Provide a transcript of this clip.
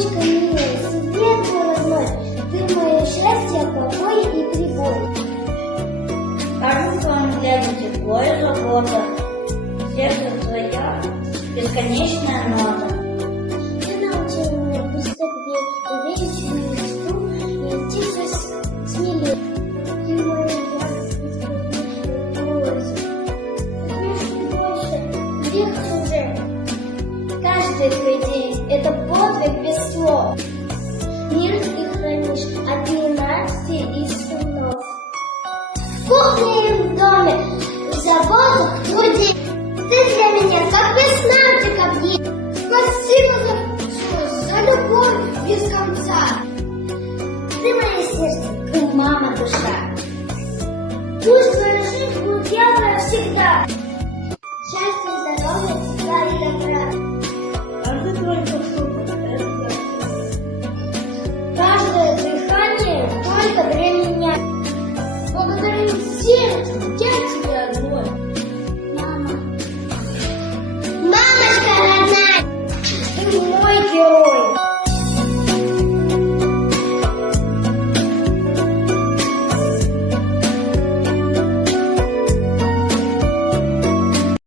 Дочка милая, свет мой родной, ты мое счастье, покой и прибой. Кажется вам глядя тепло и забота, сердце твоя бесконечная нота. Ты научил меня быть добрее, верить в мечту и идти все смелее. Ты моя ясность, бесконечная польза. Смешно больше, легче уже. Каждый твой день — это подвиг без слов. Мир ты хранишь от ненастья и снов. В кухне и в доме, в заботах, в труде. Ты для меня как без